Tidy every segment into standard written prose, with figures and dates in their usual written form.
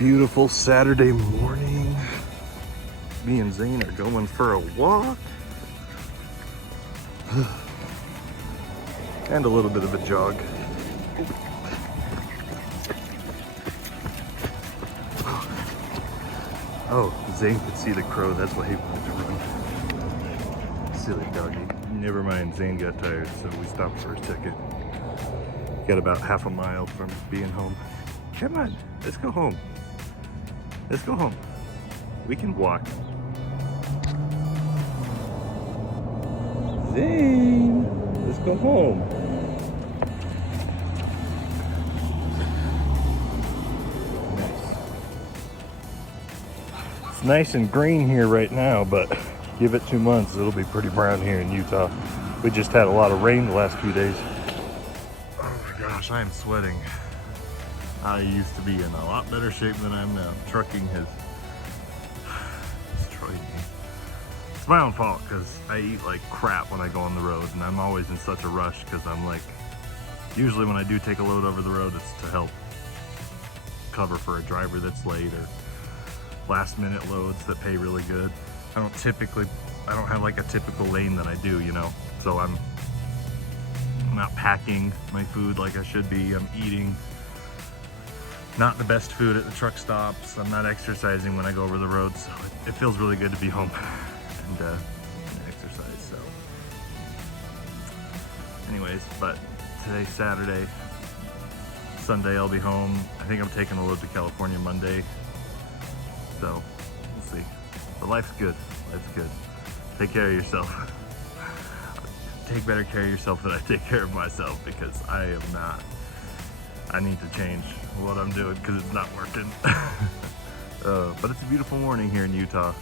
Beautiful Saturday morning. Me and Zane are going for a walk. And a little bit of a jog. Oh, Zane could see the crow, that's why he wanted to run. Silly doggy. Never mind, Zane got tired, so we stopped for a second. Got about half a mile from being home. Come on, let's go home. Let's go home. We can walk. Zane, let's go home. It's nice and green here right now, but give it 2 months, it'll be pretty brown here in Utah. We just had a lot of rain the last few days. Oh my gosh, I am sweating. I used to be in a lot better shape than I am now. Trucking has destroyed me. It's my own fault because I eat like crap when I go on the road, and I'm always in such a rush because I'm like, usually when I do take a load over the road, it's to help cover for a driver that's late or last minute loads that pay really good. I don't have like a typical lane that I do, you know, so I'm not packing my food like I should be. I'm eating not the best food at the truck stops. I'm not exercising when I go over the road, so it feels really good to be home and exercise. So anyways, but today's Saturday. Sunday I'll be home. I think I'm taking a load to California Monday, so we'll see. But life's good. Life's good. Take care of yourself. Take better care of yourself than I take care of myself, because I am not. I need to change what I'm doing because it's not working. But it's a beautiful morning here in Utah.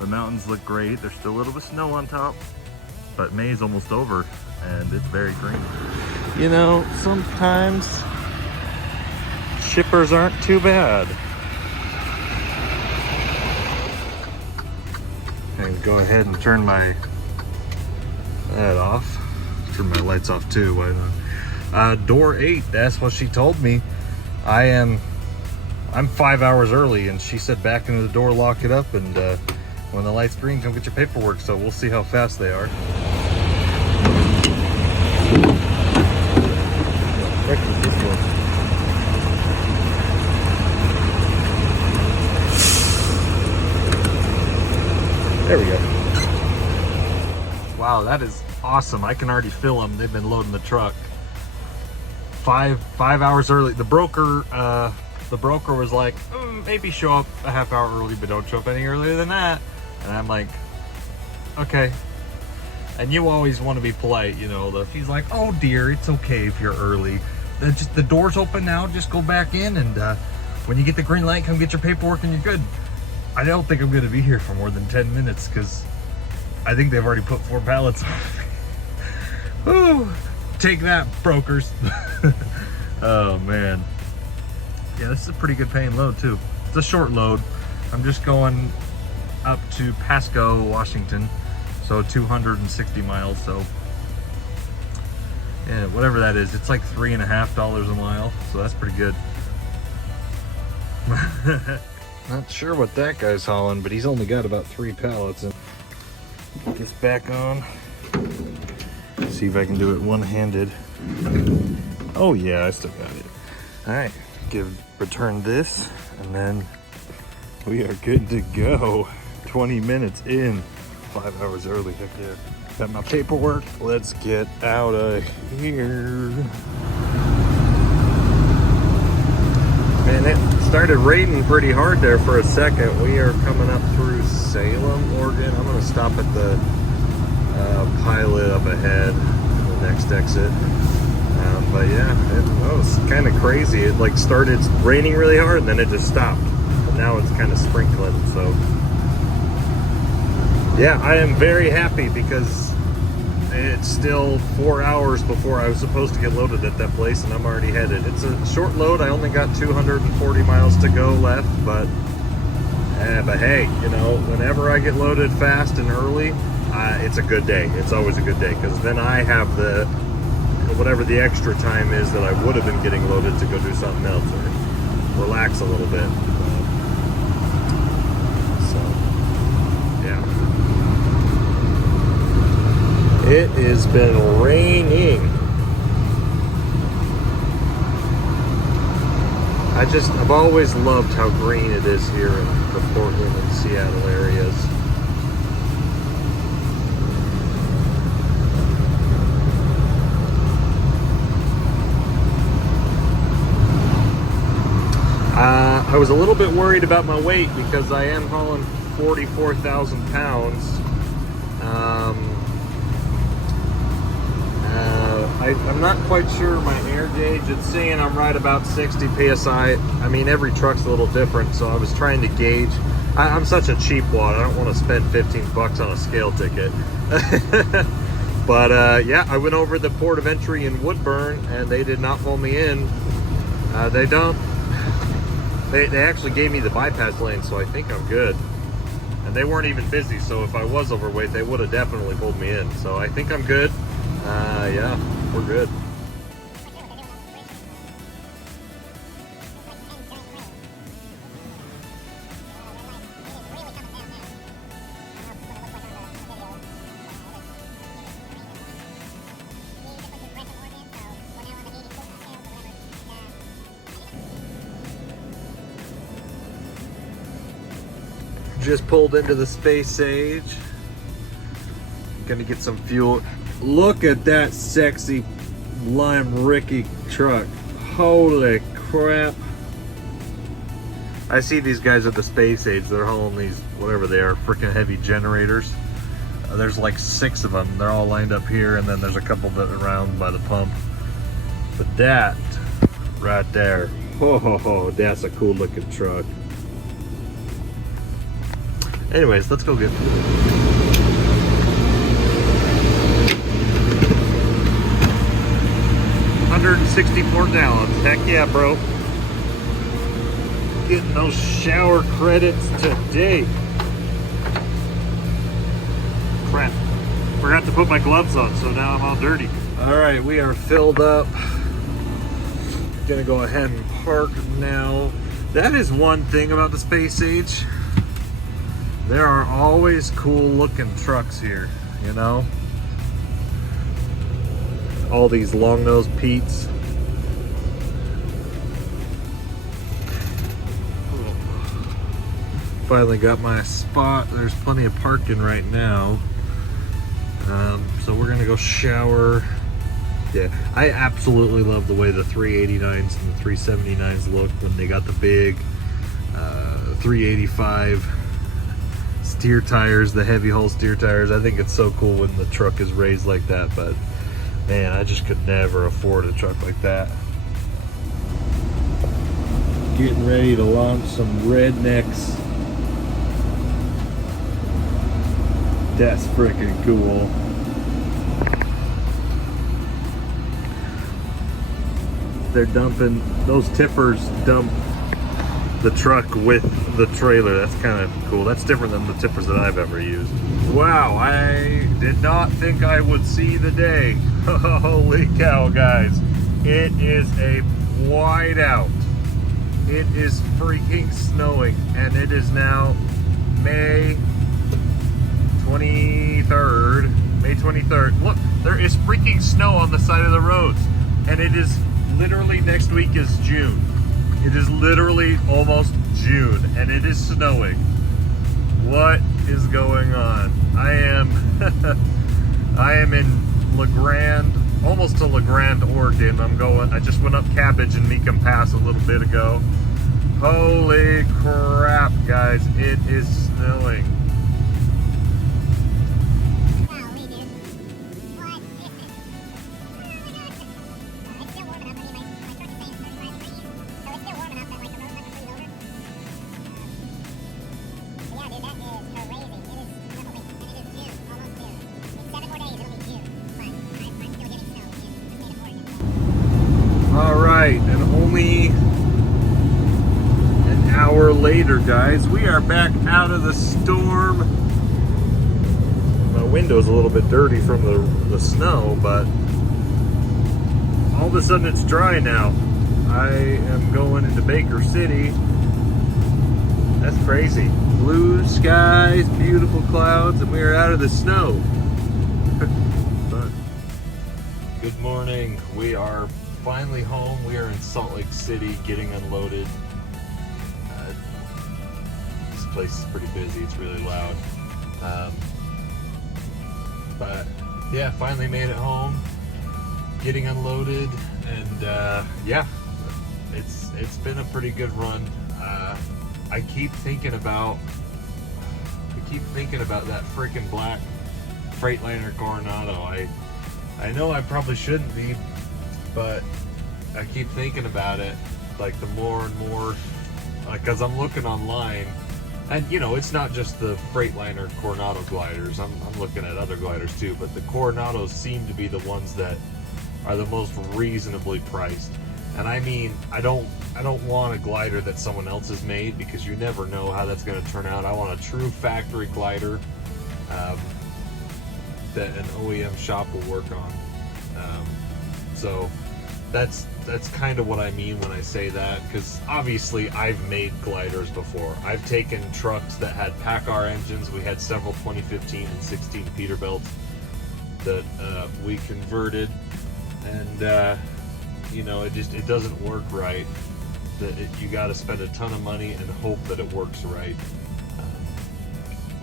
The mountains look great. There's still a little bit of snow on top, but May's almost over and it's very green. You know, sometimes shippers aren't too bad. And go ahead and turn that off. Turn my lights off too, why not? Door 8, that's what she told me. I'm 5 hours early, and she said back into the door, lock it up, and when the light's green, come get your paperwork. So we'll see how fast they are. There we go. Wow, that is awesome. I can already feel them. They've been loading the truck. Five hours early. The broker was like, maybe show up a half hour early, but don't show up any earlier than that. And I'm like, okay. And you always want to be polite, you know. He's like, oh dear, it's okay if you're early. The door's open now. Just go back in, and when you get the green light, come get your paperwork, and you're good. I don't think I'm going to be here for more than 10 minutes because I think they've already put 4 pallets on. Ooh. Take that, brokers. Oh man. Yeah, this is a pretty good paying load too. It's a short load. I'm just going up to Pasco, Washington, so 260 miles. So yeah, whatever that is, it's like $3.50 a mile, so that's pretty good. Not sure what that guy's hauling, but he's only got about 3 pallets. And get this back on. See if I can do it one-handed. Oh yeah, I still got it. All right, return this, and then we are good to go. 20 minutes in, 5 hours early. Heck yeah. Got my paperwork. Let's get out of here. Man, it started raining pretty hard there for a second. We are coming up through Salem, Oregon. I'm gonna stop at the pilot up ahead, the next exit. But yeah, it was kind of crazy. It like started raining really hard, and then it just stopped. But now it's kind of sprinkling. So yeah, I am very happy because it's still 4 hours before I was supposed to get loaded at that place, and I'm already headed. It's a short load. I only got 240 miles to go left, but hey, you know, whenever I get loaded fast and early, it's a good day. It's always a good day, because then I have whatever the extra time is that I would have been getting loaded to go do something else or relax a little bit. has been raining. I've always loved how green it is here in the Portland and Seattle areas. I was a little bit worried about my weight because I am hauling 44,000 pounds. I'm not quite sure my air gauge. It's saying I'm right about 60 psi. I mean, every truck's a little different, so I was trying to gauge. I'm such a cheap wad. I don't want to spend 15 bucks on a scale ticket. But yeah, I went over the port of entry in Woodburn, and they did not pull me in. They actually gave me the bypass lane, so I think I'm good. And they weren't even busy, so if I was overweight, they would have definitely pulled me in. So I think I'm good. Yeah, we're good. Just pulled into the Space Age. Gonna get some fuel. Look at that sexy Lime Ricky truck. Holy crap. I see these guys at the Space Age. They're hauling these, whatever they are, freaking heavy generators. There's like 6 of them. They're all lined up here, and then there's a couple that are around by the pump. But that right there, oh, that's a cool looking truck. Anyways, let's go get fuel. 164 gallons. Heck yeah, bro. Getting those shower credits today. Crap. Forgot to put my gloves on, so now I'm all dirty. All right, we are filled up. Gonna go ahead and park now. That is one thing about the Space Age. There are always cool looking trucks here, you know? All these long-nosed Pete's. Finally got my spot. There's plenty of parking right now. So we're gonna go shower. Yeah, I absolutely love the way the 389s and the 379s look when they got the big 385 steer tires, the heavy hull steer tires. I think it's so cool when the truck is raised like that, but man, I just could never afford a truck like that. Getting ready to launch some rednecks. That's freaking cool. They're dumping, those tippers dump the truck with the trailer. That's kind of cool. That's different than the tippers that I've ever used. Wow, I did not think I would see the day. Holy cow, guys. It is a whiteout. It is freaking snowing, and it is now May 23rd. May 23rd. Look, there is freaking snow on the side of the roads, and it is literally, next week is June. It is literally almost June, and it is snowing. What is going on? I am in LeGrand, almost to LeGrand, Oregon. I just went up Cabbage and Meekum Pass a little bit ago. Holy crap, guys, it is snowing. And only an hour later, guys, we are back out of the storm. My window's a little bit dirty from the snow, but all of a sudden it's dry now. I am going into Baker City. That's crazy. Blue skies, beautiful clouds, and we are out of the snow. But Good morning. We are finally home. We are in Salt Lake City getting unloaded. This place is pretty busy. It's really loud. But yeah, finally made it home, getting unloaded, and yeah, it's been a pretty good run. I keep thinking about that freaking black Freightliner Coronado. I know I probably shouldn't be, but I keep thinking about it, like the more and more, because I'm looking online, and you know, it's not just the Freightliner Coronado gliders. I'm looking at other gliders too, but the Coronados seem to be the ones that are the most reasonably priced. And I mean, I don't want a glider that someone else has made, because you never know how that's going to turn out. I want a true factory glider that an OEM shop will work on. So that's kind of what I mean when I say that, because obviously I've made gliders before. I've taken trucks that had PACCAR engines. We had several 2015 and 16 Peterbilts that we converted, and you know, it doesn't work right. You got to spend a ton of money and hope that it works right.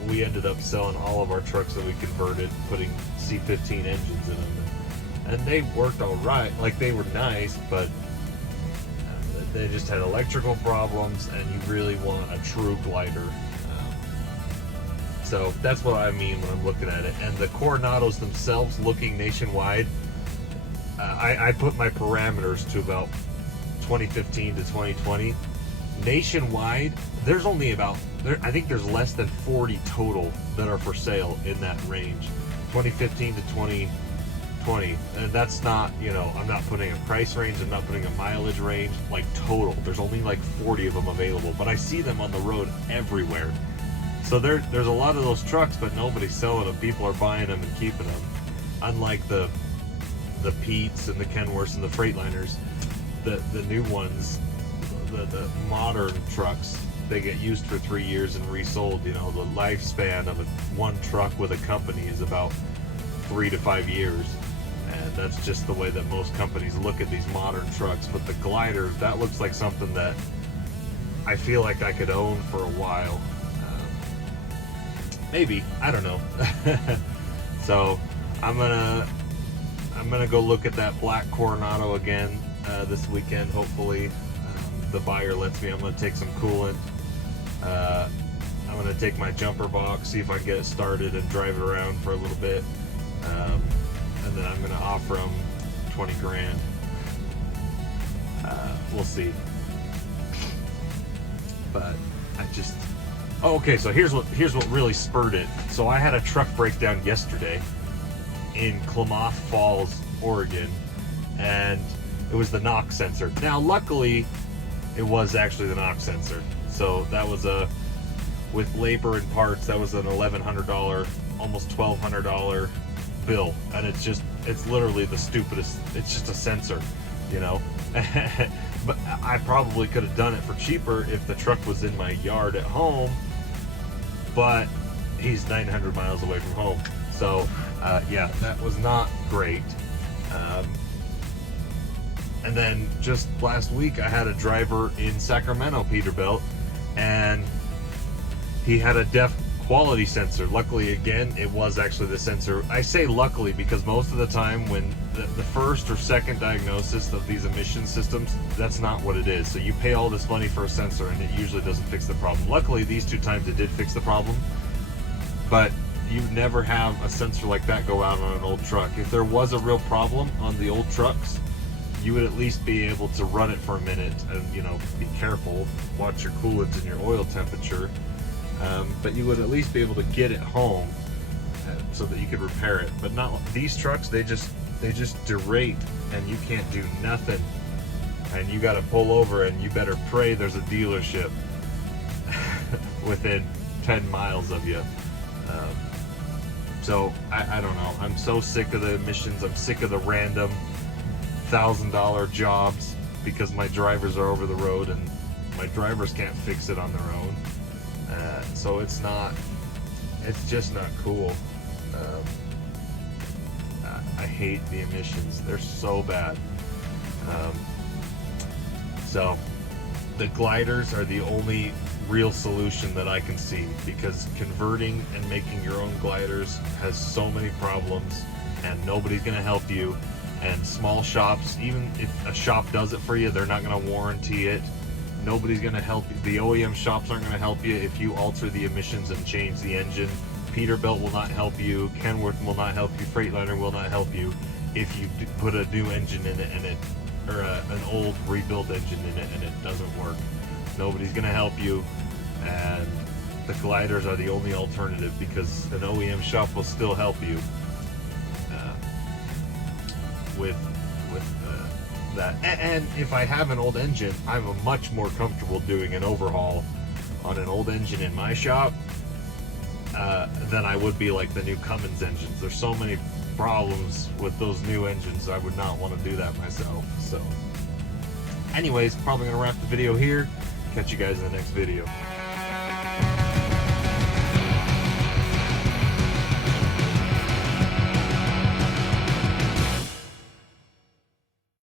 We ended up selling all of our trucks that we converted, putting C15 engines in them, and they worked all right. Like, they were nice, but they just had electrical problems, and you really want a true glider. So that's what I mean when I'm looking at it. And the Coronados themselves, looking nationwide, I put my parameters to about 2015 to 2020. Nationwide, there's only about, I think there's less than 40 total that are for sale in that range, 2015 to 2020. And that's not, you know, I'm not putting a price range, I'm not putting a mileage range, like total. There's only like 40 of them available, but I see them on the road everywhere. So there's a lot of those trucks, but nobody's selling them. People are buying them and keeping them. Unlike the Peets and the Kenworths and the Freightliners, the new ones, the modern trucks, they get used for 3 years and resold. You know, the lifespan of one truck with a company is about 3 to 5 years, and that's just the way that most companies look at these modern trucks. But the gliders, that looks like something that I feel like I could own for a while. Maybe, I don't know. So I'm gonna go look at that black Coronado again this weekend. Hopefully the buyer lets me. I'm gonna take some coolant. I'm gonna take my jumper box, see if I can get it started and drive it around for a little bit, and then I'm gonna offer them 20 grand. We'll see. But I just, oh, okay, so here's what really spurred it. So I had a truck breakdown yesterday in Klamath Falls, Oregon, and it was the knock sensor. Now, luckily, it was actually the knock sensor. So that was with labor and parts, that was an $1,100, almost $1,200 bill. And it's literally the stupidest, it's just a sensor, you know? But I probably could have done it for cheaper if the truck was in my yard at home, but he's 900 miles away from home. So yeah, that was not great. And then just last week, I had a driver in Sacramento, Peterbilt, and he had a def quality sensor. Luckily, again, it was actually the sensor. I say luckily because most of the time when the first or second diagnosis of these emission systems, that's not what it is. So you pay all this money for a sensor and it usually doesn't fix the problem. Luckily, these 2 times it did fix the problem, but you never have a sensor like that go out on an old truck. If there was a real problem on the old trucks, you would at least be able to run it for a minute and, you know, be careful, watch your coolant and your oil temperature. But you would at least be able to get it home so that you could repair it. But not these trucks, they just derate and you can't do nothing. And you got to pull over and you better pray there's a dealership within 10 miles of you. So I don't know. I'm so sick of the emissions. I'm sick of the random $1,000 jobs because my drivers are over the road and my drivers can't fix it on their own. So it's just not cool. I hate the emissions. They're so bad. So the gliders are the only real solution that I can see, because converting and making your own gliders has so many problems, and nobody's going to help you. And small shops, even if a shop does it for you, they're not going to warranty it. Nobody's going to help you. The OEM shops aren't going to help you if you alter the emissions and change the engine. Peterbilt will not help you. Kenworth will not help you. Freightliner will not help you if you put a new engine in it, or an old rebuilt engine in it, and it doesn't work. Nobody's going to help you, and the gliders are the only alternative, because an OEM shop will still help you with that. And if I have an old engine, I'm much more comfortable doing an overhaul on an old engine in my shop than I would be like the new Cummins engines. There's so many problems with those new engines, I would not want to do that myself. So anyways, probably gonna wrap the video here. Catch you guys in the next video.